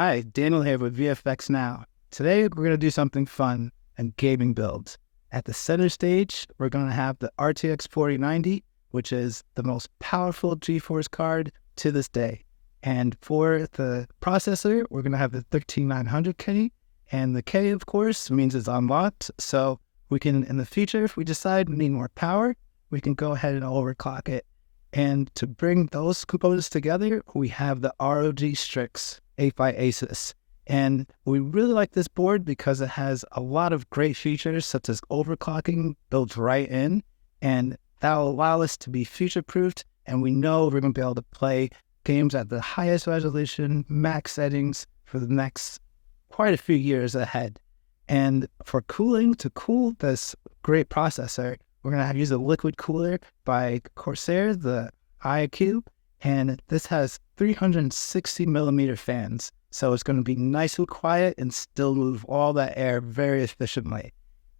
Hi, Daniel here with VFXnow. Today we're going to do something fun and gaming builds. At the center stage, we're going to have the RTX 4090, which is the most powerful GeForce card to this day. And for the processor, we're going to have the 13900K, and the K, of course, means it's unlocked. So we can, in the future, if we decide we need more power, we can go ahead and overclock it. And to bring those components together, we have the ROG Strix 8x Asus. And we really like this board because it has a lot of great features such as overclocking built right in, and that will allow us to be future-proofed, and we know we're going to be able to play games at the highest resolution, max settings for the next quite a few years ahead. And for cooling, to cool this great processor, we're going to use a liquid cooler by Corsair, the IQ, and this has 360 millimeter fans. So it's going to be nice and quiet and still move all that air very efficiently.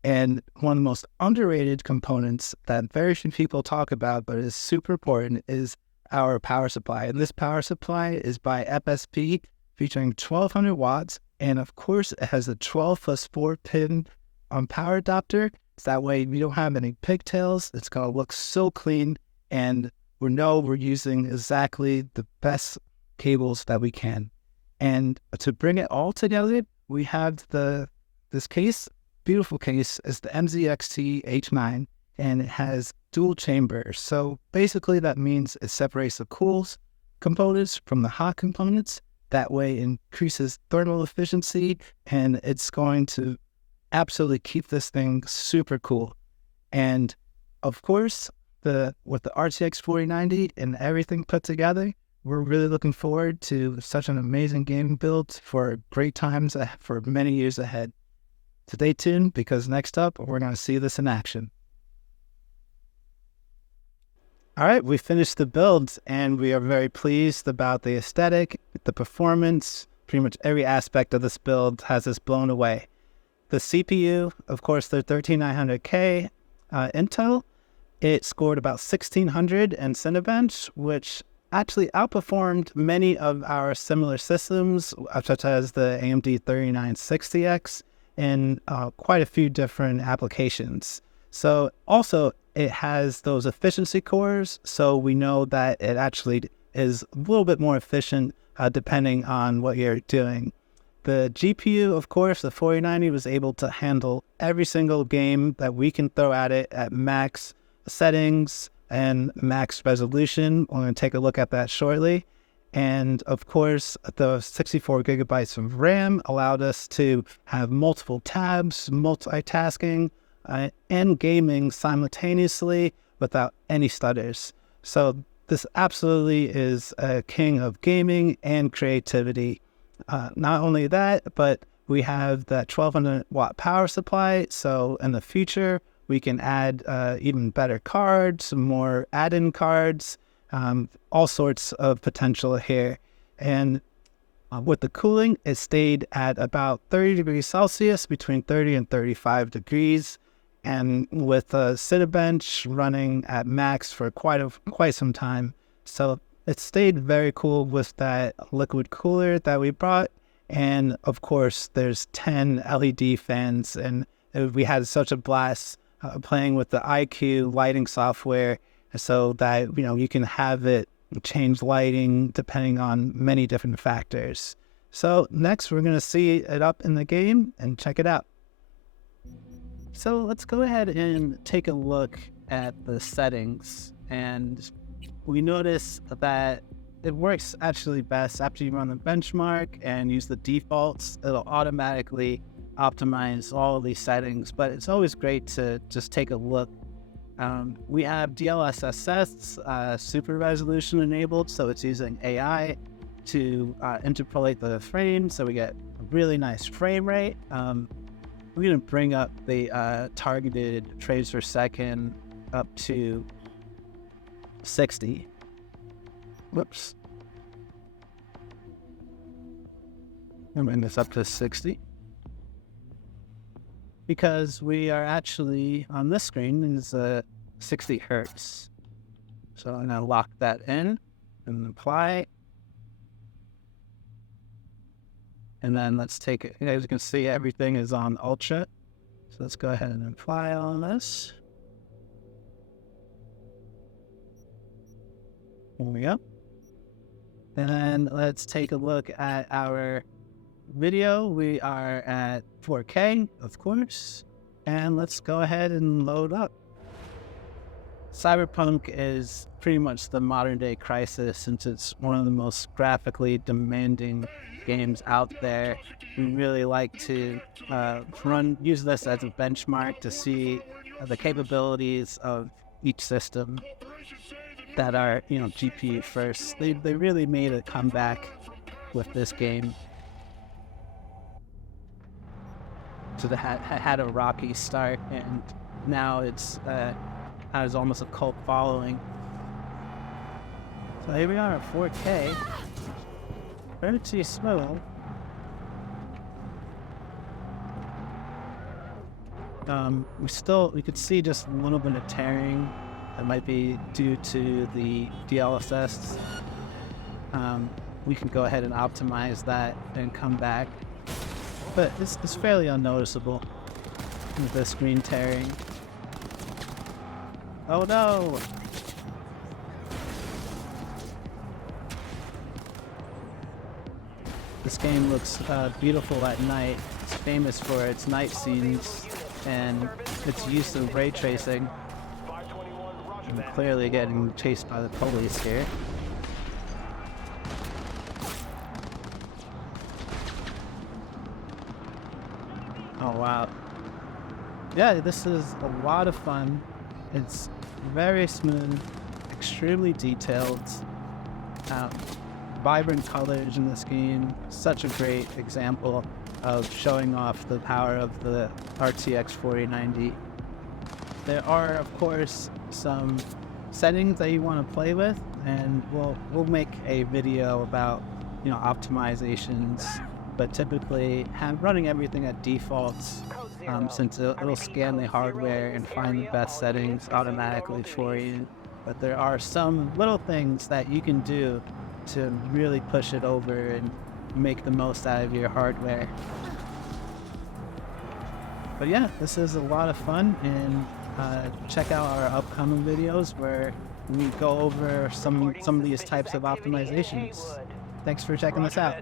And one of the most underrated components that very few people talk about, but is super important, is our power supply. And this power supply is by FSP, featuring 1200 watts. And of course, it has a 12 plus 4 pin power adapter. So that way we don't have any pigtails. It's going to look so clean. And we know we're using exactly the best cables that we can. And to bring it all together, we have this case, beautiful case, is the MZX TH9, and it has dual chambers. So basically that means it separates the cool components from the hot components. That way it increases thermal efficiency, and it's going to absolutely keep this thing super cool. And of course, with the RTX 4090 and everything put together, we're really looking forward to such an amazing gaming build for great times for many years ahead. Stay tuned, because next up, we're going to see this in action. All right, we finished the build, and we are very pleased about the aesthetic, the performance. Pretty much every aspect of this build has us blown away. The CPU, of course, the 13900K Intel, it scored about 1600 in Cinebench, which actually outperformed many of our similar systems, such as the AMD 3960X, in quite a few different applications. So also, it has those efficiency cores, so we know that it actually is a little bit more efficient depending on what you're doing. The GPU, of course, the 4090 was able to handle every single game that we can throw at it at max settings and max resolution. We're going to take a look at that shortly. And of course, the 64 gigabytes of RAM allowed us to have multiple tabs, multitasking, and gaming simultaneously without any stutters. So this absolutely is a king of gaming and creativity. Not only that, but we have that 1200 watt power supply. So in the future, we can add even better cards, more add-in cards, all sorts of potential here. And with the cooling, it stayed at about 30 degrees Celsius, between 30 and 35 degrees. And with Cinebench running at max for quite some time. So it stayed very cool with that liquid cooler that we brought. And of course, there's 10 LED fans, and we had such a blast playing with the IQ lighting software, so that you can have it change lighting depending on many different factors. So next, we're going to see it up in the game and check it out. So let's go ahead and take a look at the settings, and we notice that it works actually best after you run the benchmark and use the defaults. It'll automatically optimize all of these settings, but it's always great to just take a look. We have DLSS super resolution enabled, so it's using AI to interpolate the frame, so we get a really nice frame rate. We're going to bring up the targeted frames per second up to 60. Whoops. I'm bring this up to 60. Because we are actually, on this screen, is 60 hertz. So I'm going to lock that in and apply. And then let's take it. As you can see, everything is on ultra. So let's go ahead and apply on this. There we go. And then let's take a look at our video. We are at 4K, of course. And let's go ahead and load up. Cyberpunk is pretty much the modern day Crysis, since it's one of the most graphically demanding games out there. We really like to use this as a benchmark to see the capabilities of each system that are, GPU first. They really made a comeback with this game. So they had a rocky start, and now it's has almost a cult following. So here we are at 4K. Pretty smooth. We could see just a little bit of tearing. That might be due to the DLSS. We can go ahead and optimize that and come back. But it's fairly unnoticeable with the screen tearing. Oh no! This game looks beautiful at night. It's famous for its night scenes and its use of ray tracing. I'm clearly getting chased by the police here. Oh wow. Yeah, this is a lot of fun. It's very smooth, extremely detailed, vibrant colors in this game. Such a great example of showing off the power of the RTX 4090. There are, of course, some settings that you want to play with, and we'll make a video about optimizations. But typically, running everything at defaults, since it'll scan the hardware and find the best settings automatically for you. But there are some little things that you can do to really push it over and make the most out of your hardware. But yeah, this is a lot of fun, and check out our upcoming videos where we go over some of these types of optimizations. Thanks for checking this out.